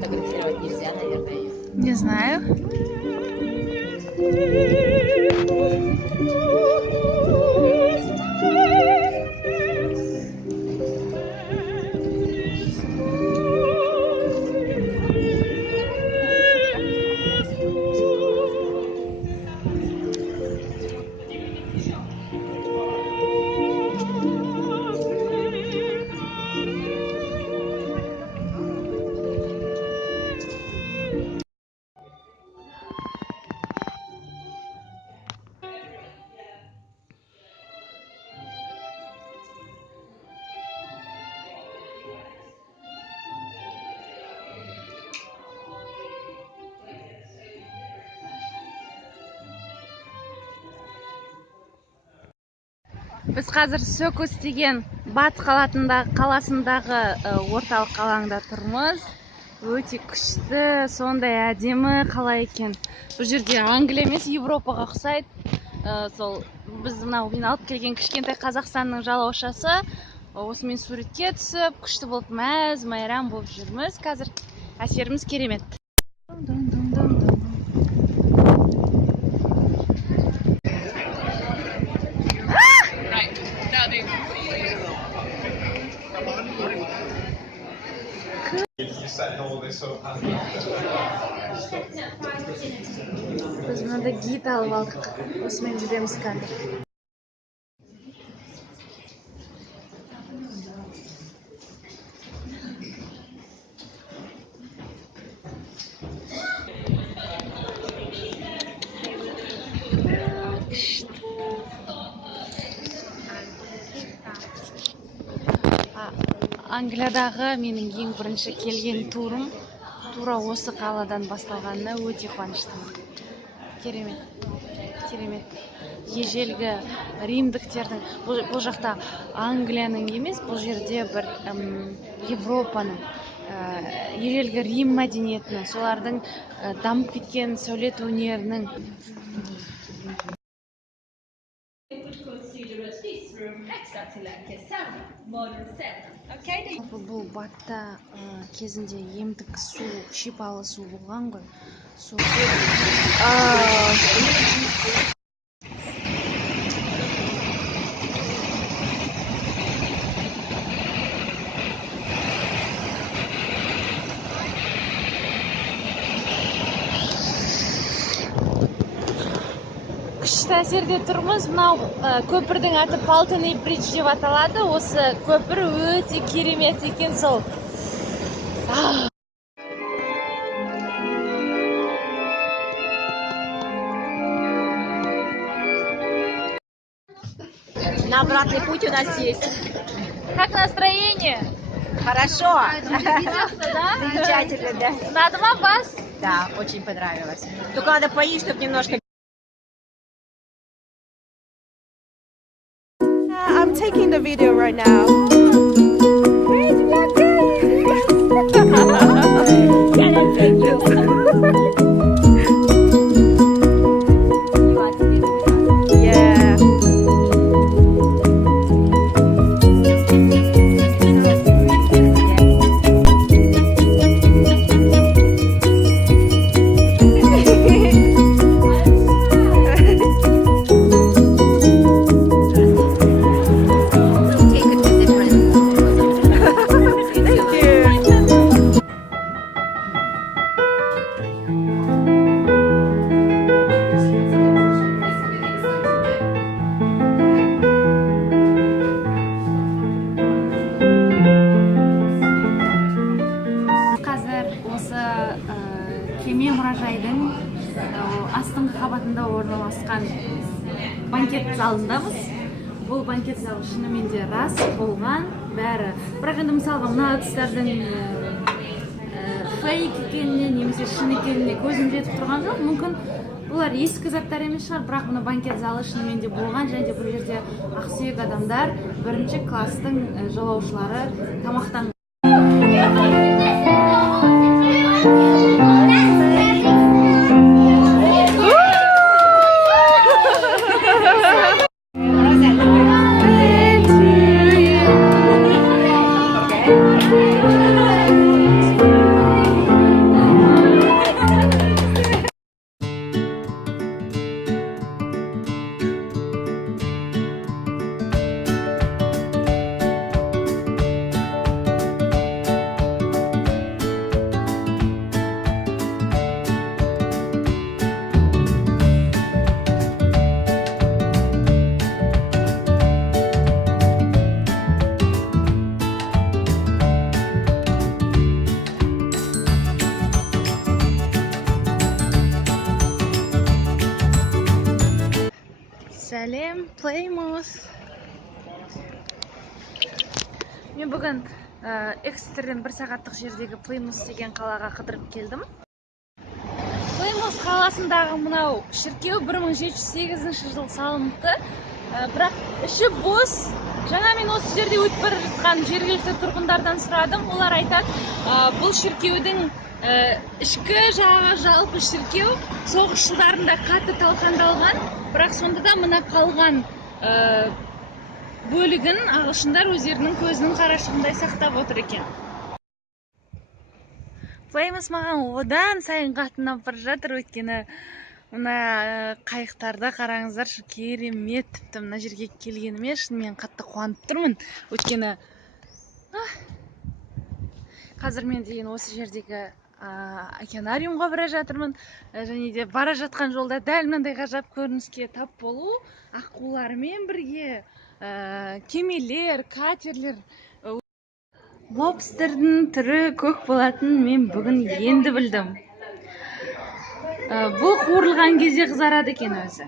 Фотографировать нельзя, наверное. Не знаю. Біз қазір Сөкөс деген Батыс қаласындағы орталық алаңда тұрмыз. Өте күшті, сондай әдемі қала екен. Бұл жерде Англия емес, Европаға ұқсайды. Сол біз мынау мен алып келген кішкентай Қазақстанның жалаушасы. Осымен суретке түсіп, күшті болып мәз майрам болып жүрміз. Қазір әсеріміз керемет. Біз мынада гид алып алдық. Осымен жүреміз қазір. Англиядағы менің ең бірінші келген турым тура осы қаладан басталғанына өте қуаныштымын. Керемет, керемет. Ежелгі римдіктердің, бұл жақта Англияның емес, бұл жерде бір Европаның, ежелгі Рим мәдениетінің, солардың дамып кеткен сәулет өнерінің. Бұл батта кезінде емдік су, шипалы су болған ғой. Күшті әсерде тұрмыз. Мынау көпірдің аты Алтын бридж деп аталады. Осы көпір өте керемет екен сол. На обратный путь у нас есть. Как настроение? Хорошо. Да? Замечательно, да. Надо вас? Да, очень понравилось. Только надо поесть, чтобы немножко... I'm taking the video right now. Yeah. астыңғы қабатында орналасқан банкет залындамыз. Бұл банкет залы шынымен де рас болған бәрі. Бірақ енді мысалға мына ыдыстардың фейк екеніне немесе шын екеніне көзім жетіп тұрған жоқ. Мүмкін бұлар ескі заттар емес шығар, бірақ мына банкет залы шынымен де болған. Және де бұл жерде ақсүйек адамдар бірінші класстың жолаушылары тамақтан. Cәлем, плеймос. Мен бүгін Экстерден 1 сағаттық жердегі плеймос деген қалаға қыдырып келдім. Плеймос қаласындағы мұнау шіркеу 1708 жыл салыныпты. Бірақ іші бос. Жаңа мен осы жерде өтіп бара жатқан жергілікті тұрғындардан сұрадым. Олар айтады, бұл шіркеудің ішкі жағы жалпы шіркеу соғыс жылдарында қатты талқандалған, бірақ сонда да мына қалған бөлігін ағылшындар өздерінің көзінің қарашығындай сақтап отыр екен. Плеймос маған одан сайын қатынап бара жатыр, өйткені мына қайықтарда қараңыздаршы, керемет. Тіпті мына жерге келгеніме шынымен қатты қуанып тұрмын, өйткені қазір мен деген осы жердегі океанариумға бара жатырмын, және де бара жатқан жолда дәл мынандай ғажап көрініске тап болу, аққулармен бірге кемелер, катерлер, лобстердің түрі көк болатын мен бүгін енді білдім. Бұл қуырылған кезде қызарады екен өзі.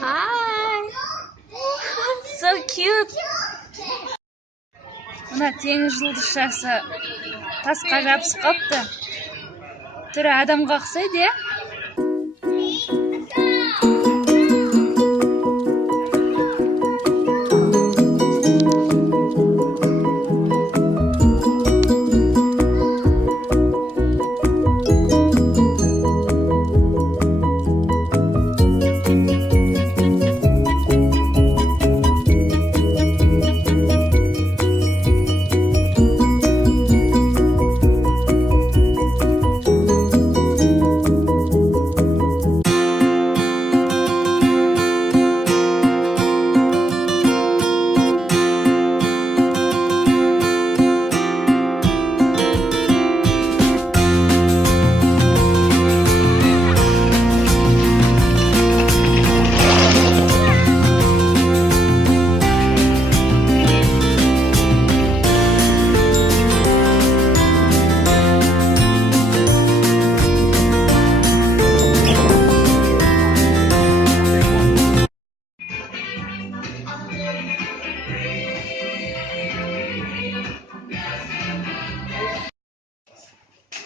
Hi! So cute! Мына теңіз жұлдызшасы тасқа жабысып қалыпты. Түрі адамға ұқсайды, е?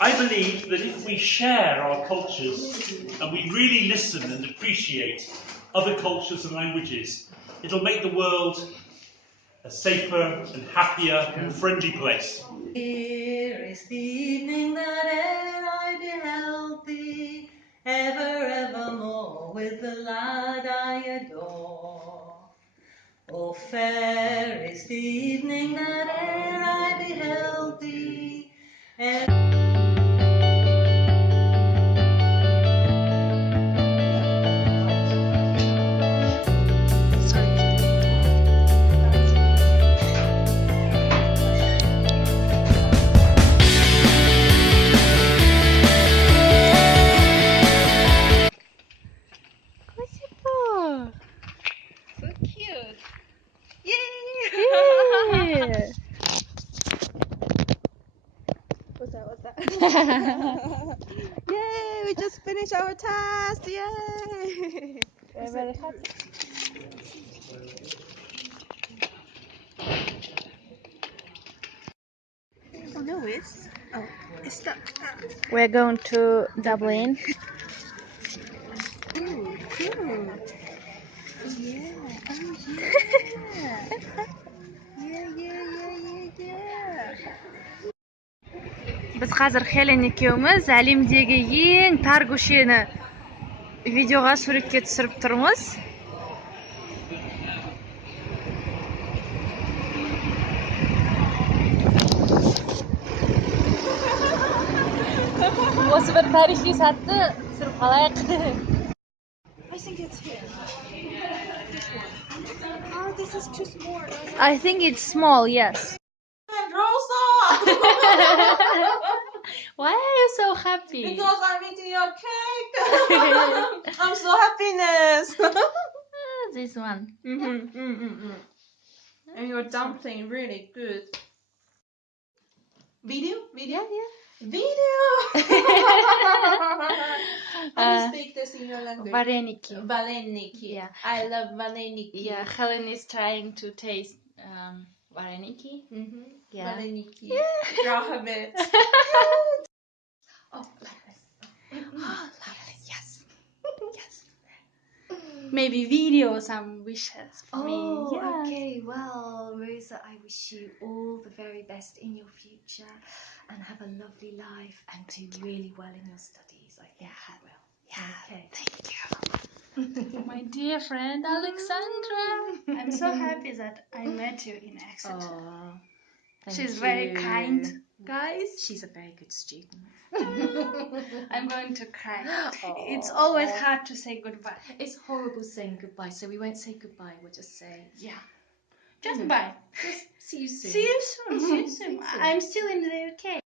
I believe that if we share our cultures and we really listen and appreciate other cultures and languages, it'll make the world a safer and happier and friendly place. Here is the evening that ere I beheld thee, ever, evermore, with the lad I adore. Oh, fair is the evening that ere I beheld thee, Yay, we just finished our task. Yay. We're very happy. Oh no, it's stuck. We're going to Dublin. Ooh, cool. Yeah. Oh yeah. Yeah. Біз қазір Helen екеуміз әлемдегі ең тар көшені видеоға суретке түсіріп тұрмыз. Осы бір тарихи сәтті түсіріп қалайық. I think it's here. Oh, this is too small. I think it's small, yes. Rosa! Why are you so happy? Because I'm eating your cake. I'm so happiness. This one. And your dumpling really good. Video? Yeah. Video! How do you speak this in your language? Vareniki. Valeniki. Yeah. I love valeniki. Yeah, Helen is trying to taste vareniki. Yeah. Valeniki. Grab it. Oh, like this. Oh, lovely. Yes. Maybe video some wishes for me. Yeah. Okay. Well, Rosa, I wish you all the very best in your future and have a lovely life and do really well in your studies. I think you will. Yeah. Okay. Thank you. My dear friend Alexandra. I'm so happy that I met you in Exeter. Oh, She's very kind, guys. She's a very good student. I'm going to cry. It's always hard to say goodbye. It's horrible saying goodbye, so we won't say goodbye. We'll just say, Yeah. Just bye. see you soon. See you soon. I'm still in the UK.